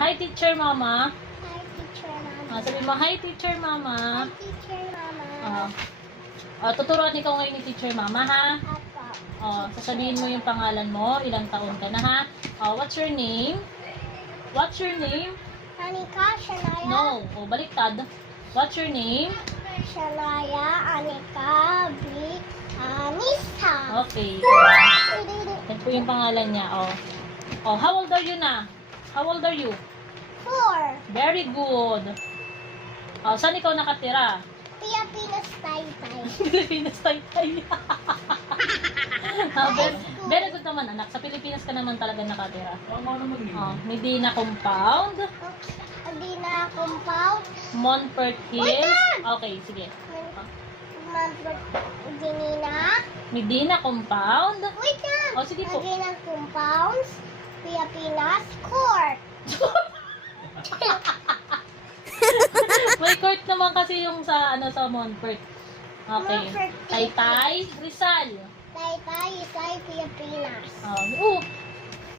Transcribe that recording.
Hi, Teacher Mama. Hi, Teacher Mama. Sabi mo, Hi, Teacher Mama. Hi, Teacher Mama. Tuturuan ikaw ngayon ni Teacher Mama, ha? Apo. Sasabihin mo yung pangalan mo, ilang taon ka na, ha? What's your name? What's your name? Anika, Shanaya. No. Baliktad. What's your name? Shanaya, Anika, Bri, Anissa. Okay. Yan po yung pangalan niya, how old are you na? How old are you? 4. Very good. Saan ikaw nakatira? Pilipinas, Taytay. Pilipinas, Taytay. Very good naman, anak. Sa Pilipinas ka naman talaga nakatira. Medina Compound. Medina Compound. Montfort Hills. Okay, sige. Medina Compound. Wait na. Sige po. Medina Compound. Pilipinas Court. May court naman kasi yung sa Montfort. Okay. Montfort, Taytay, Rizal. Taytay, Rizal, Pilipinas.